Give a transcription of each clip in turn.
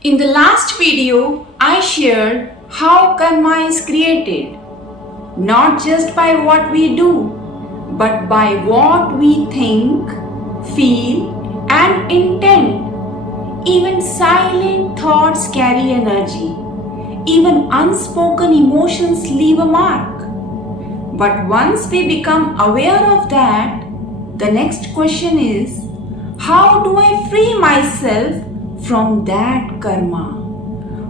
In the last video, I shared how karma is created, not just by what we do, but by what we think, feel, and intend. Even silent thoughts carry energy. Even unspoken emotions leave a mark. But once we become aware of that, the next question is, how do I free myself from that karma?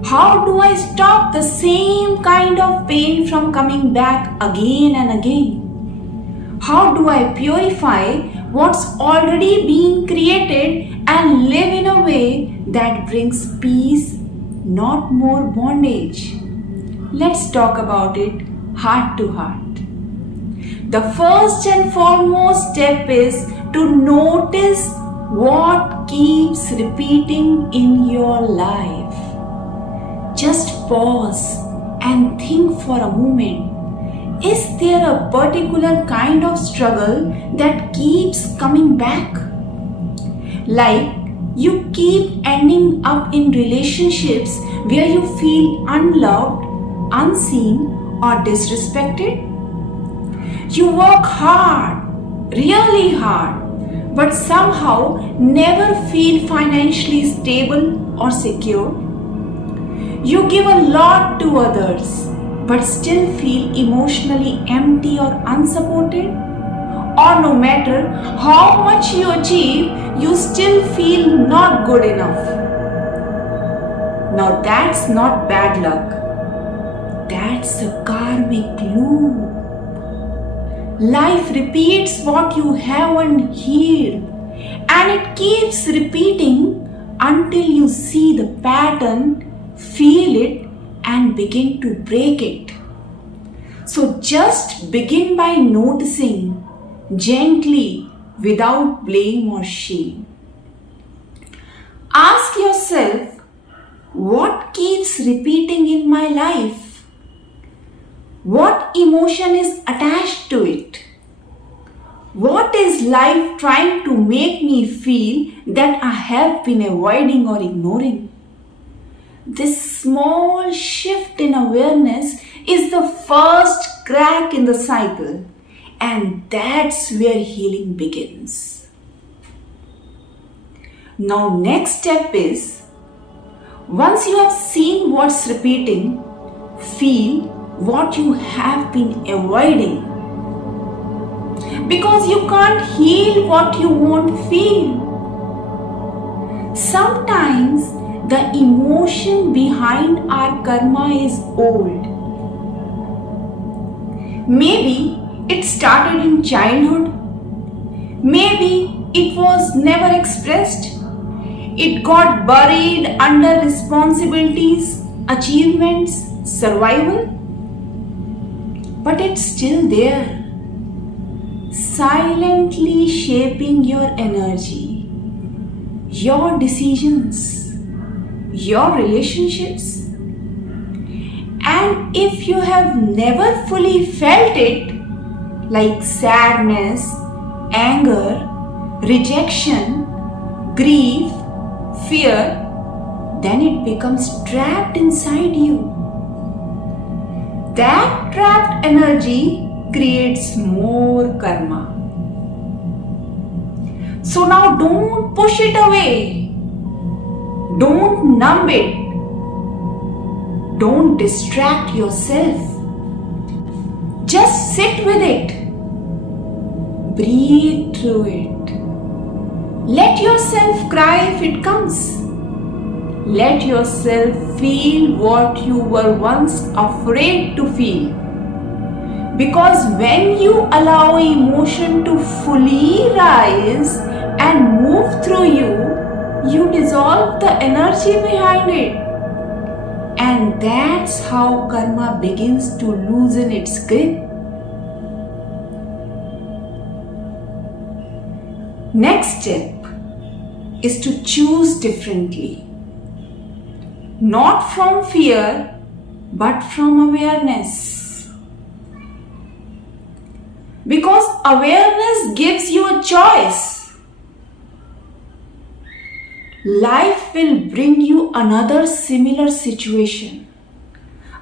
How do I stop the same kind of pain from coming back again and again? How do I purify what's already being created and live in a way that brings peace, not more bondage? Let's talk about it heart to heart. The first and foremost step is to notice what keeps repeating in your life. Just pause and think for a moment. Is there a particular kind of struggle that keeps coming back? Like you keep ending up in relationships where you feel unloved, unseen, or disrespected? You work hard, really hard, but somehow never feel financially stable or secure. You give a lot to others, but still feel emotionally empty or unsupported. Or no matter how much you achieve, you still feel not good enough. Now that's not bad luck. That's a karmic loop. Life repeats what you haven't heard, and it keeps repeating until you see the pattern, feel it, and begin to break it. So just begin by noticing gently without blame or shame. Ask yourself, what keeps repeating in my life? What emotion is attached to it? What is life trying to make me feel that I have been avoiding or ignoring? This small shift in awareness is the first crack in the cycle, and that's where healing begins. Now, next step is, once you have seen what's repeating, feel what you have been avoiding. Because you can't heal what you won't feel. Sometimes the emotion behind our karma is old. Maybe it started in childhood. Maybe it was never expressed. It got buried under responsibilities, achievements, survival. But it's still there, silently shaping your energy, your decisions, your relationships. And if you have never fully felt it, like sadness, anger, rejection, grief, fear, then it becomes trapped inside you. That trapped energy creates more karma. So now don't push it away. Don't numb it. Don't distract yourself. Just sit with it. Breathe through it. Let yourself cry if it comes. Let yourself feel what you were once afraid to feel. Because when you allow emotion to fully rise and move through you, you dissolve the energy behind it. And that's how karma begins to loosen its grip. Next step is to choose differently. Not from fear, but from awareness. Because awareness gives you a choice. life will bring you another similar situation,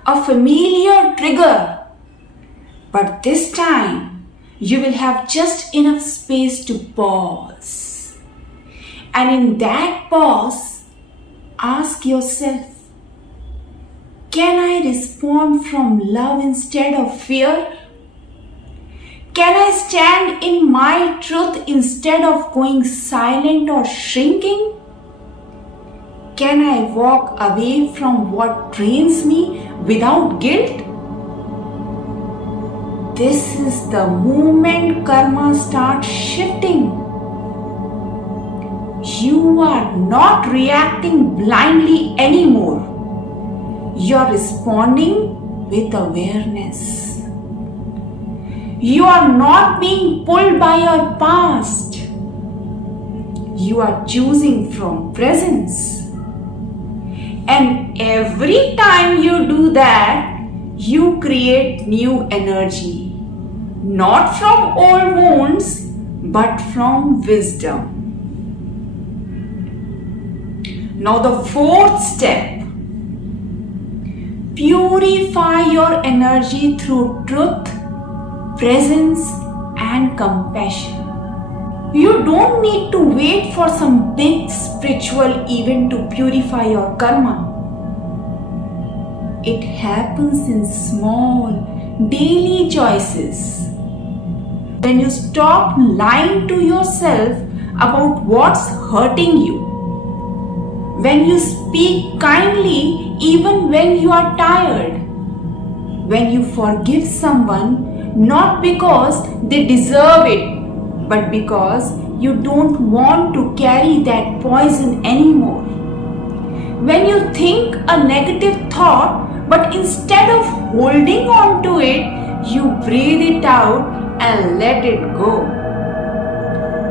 a familiar trigger, but this time you will have just enough space to pause. And in that pause, ask yourself, can I respond from love instead of fear? Can I stand in my truth instead of going silent or shrinking? Can I walk away from what drains me without guilt? This is the moment karma starts shifting. You are not reacting blindly anymore. You're responding with awareness. You are not being pulled by your past. You are choosing from presence. And every time you do that, you create new energy. Not from old wounds, but from wisdom. Now the fourth step. Purify your energy through truth, presence, and compassion. You don't need to wait for some big spiritual event to purify your karma. It happens in small, daily choices. When you stop lying to yourself about what's hurting you. When you speak kindly even when you are tired. When you forgive someone not because they deserve it, but because you don't want to carry that poison anymore. When you think a negative thought, but instead of holding on to it, you breathe it out and let it go.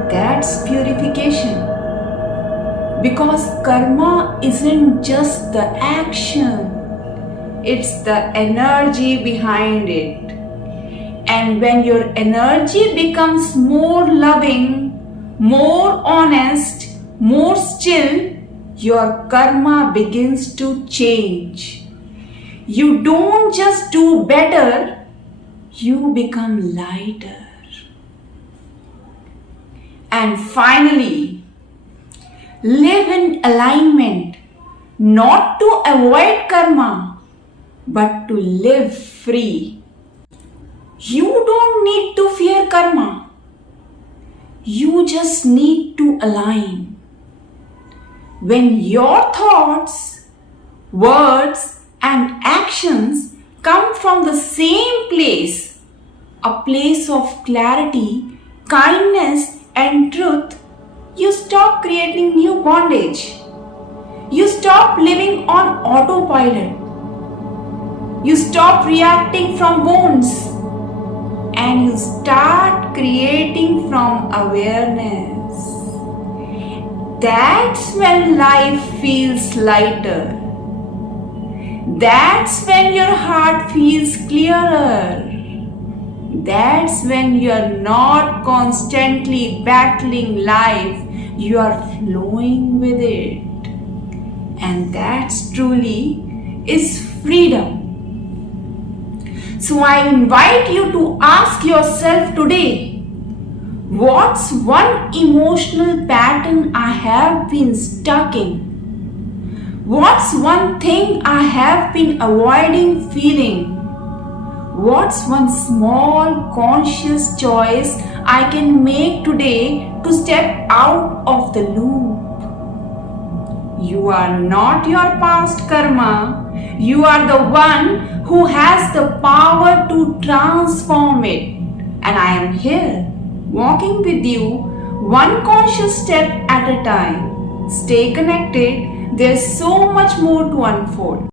That's purification. Because karma isn't just the action, it's the energy behind it. And when your energy becomes more loving, more honest, more still, your karma begins to change. You don't just do better, you become lighter. And finally, live in alignment, not to avoid karma, but to live free. You don't need to fear karma. You just need to align. When your thoughts, words, and actions come from the same place, a place of clarity, kindness, and truth, you stop creating new bondage. You stop living on autopilot. You stop reacting from wounds. And you start creating from awareness. That's when life feels lighter. That's when your heart feels clearer. That's when you are not constantly battling life, you are flowing with it. And that's truly is freedom. So I invite you to ask yourself today, what's one emotional pattern I have been stuck in? What's one thing I have been avoiding feeling? What's one small conscious choice I can make today to step out of the loop? You are not your past karma. You are the one who has the power to transform it. And I am here, walking with you, one conscious step at a time. Stay connected. There's so much more to unfold.